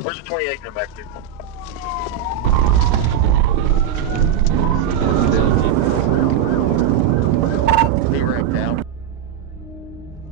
Where's the 28 come back to? Be right down.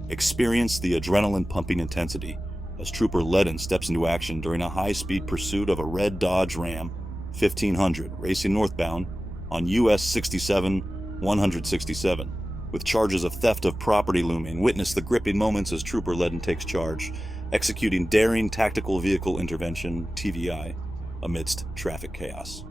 Experience the adrenaline-pumping intensity as Trooper Ledden steps into action during a high-speed pursuit of a red Dodge Ram 1500 racing northbound on US 67-167. With charges of theft of property looming, witness the gripping moments as Trooper Ledden takes charge, executing daring tactical vehicle intervention (TVI) amidst traffic chaos.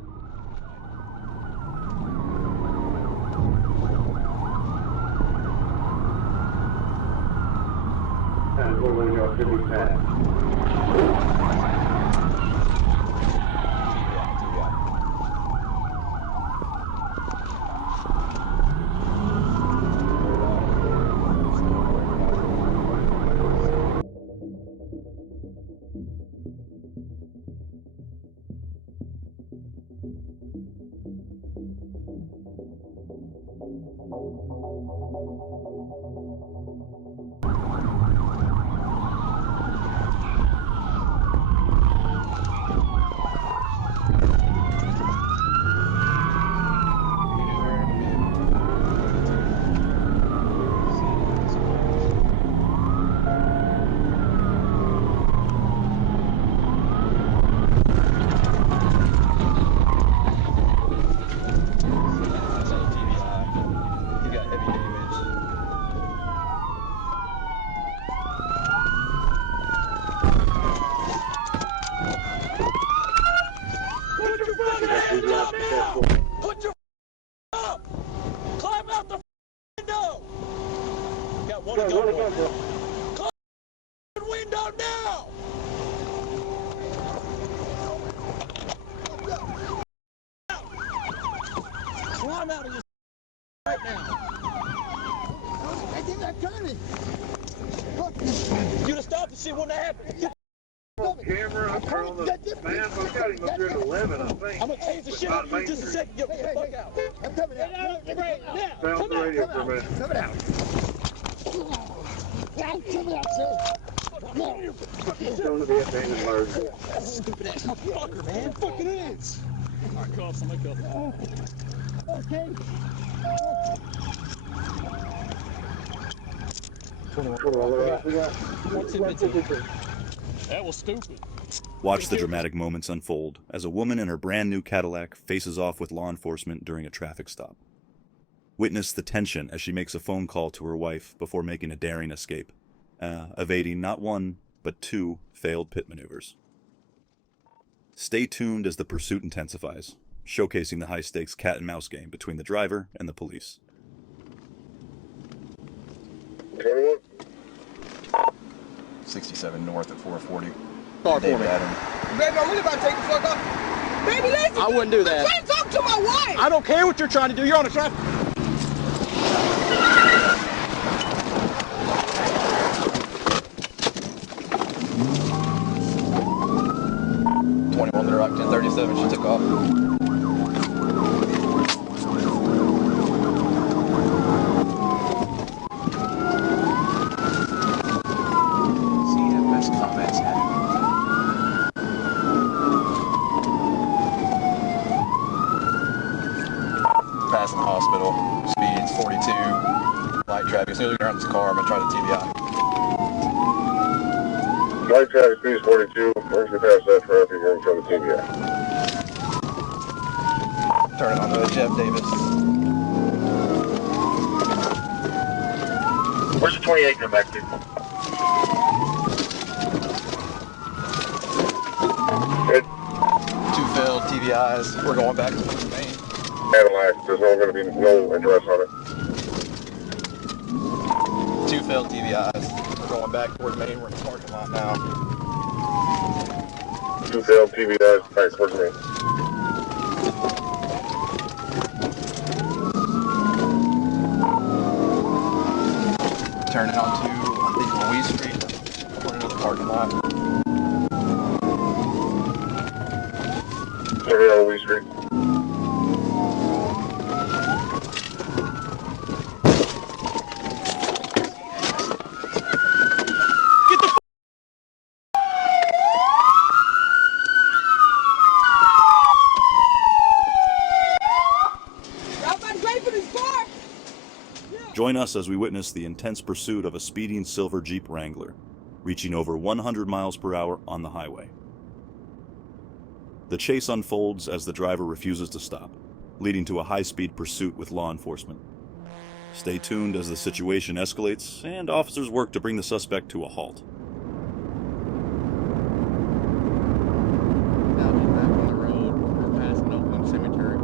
Put your up! Climb out the window! Got one to go. Climb the window now! Climb out of your right now! I think I'm turning. You'd have stopped and see what happened. Camera, I'm on the man. I got him up here at 11, I think. I'm gonna change the shit up for you just a second. Get the fuck out. I'm coming out. Right now. Found the radio for a minute. Coming out. I'm coming out, sir. It's going to be abandoned mode. Stupid ass motherfucker, man. Fucking is. All right, call somebody go. Okay. That was stupid. Watch the dramatic moments unfold as a woman in her brand new Cadillac faces off with law enforcement during a traffic stop. Witness the tension as she makes a phone call to her wife before making a daring escape, evading not one, but two failed pit maneuvers. Stay tuned as the pursuit intensifies, showcasing the high-stakes cat-and-mouse game between the driver and the police. 21. 67 north at 440. Car for me. David Adam. Baby, I'm really about to take the fuck off. Baby, listen. I wouldn't do that. I'm trying to talk to my wife. I don't care what you're trying to do. You're on a traffic. On the rock 1037, she took off. CFS comments. Passing the hospital. Speeds 42. Light traffic. As soon as we get around this car, I'm going to try the TBI. Light traffic speed 42. Once we pass that traffic, you're going to try the TBI. Turn it on to Jeff Davis. Where's the 28 come back to? Good. 2 failed TBIs. We're going back to the main. Cadillac, there's no going to be no address on it. 2 failed TBIs. We're going back toward main. We're in the parking lot now. 2 failed TVIs, back towards me. Turning onto, I think, We Street. We're into the parking lot. Turning on We Street. Join us as we witness the intense pursuit of a speeding silver Jeep Wrangler, reaching over 100 miles per hour on the highway. The chase unfolds as the driver refuses to stop, leading to a high-speed pursuit with law enforcement. Stay tuned as the situation escalates and officers work to bring the suspect to a halt. Now he's back on the road. We're passing Oakland Cemetery.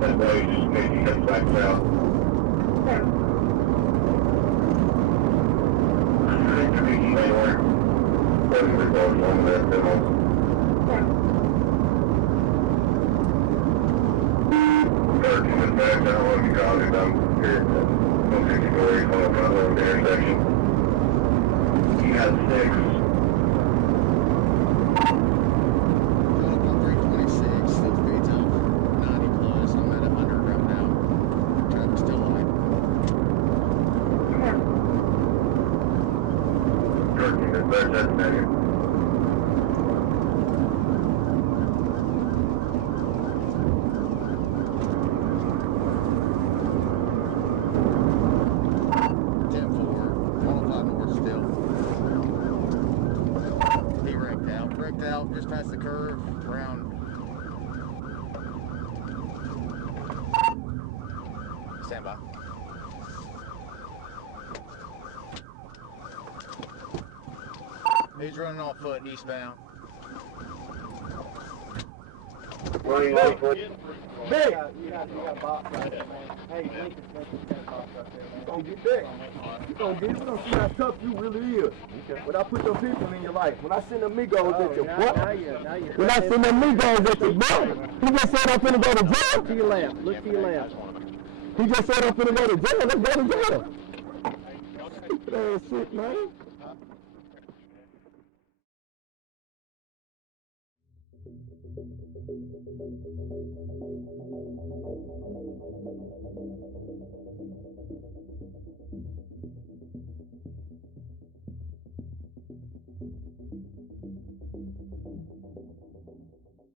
That way, just make you head back south. Anywhere. We're going on that demo. In fact, I don't want to be calling them here at 164 on the road intersection. You got 6. Out just past the curve, around. Stand by. He's running on foot eastbound. Running on foot. Big! You got box right there, man. Hey, Lincoln's making that box right there, man. You gonna get that. You gonna get it. We gonna see how tough you really is. Okay. When I put them people in your life, when I send them Migos at your butt, when I send them Migos at your butt, he just said I'm finna go to jail. Look to your left. Look to your left. He just said I'm finna go to jail. Let's go to jail. Stupid ass shit, man.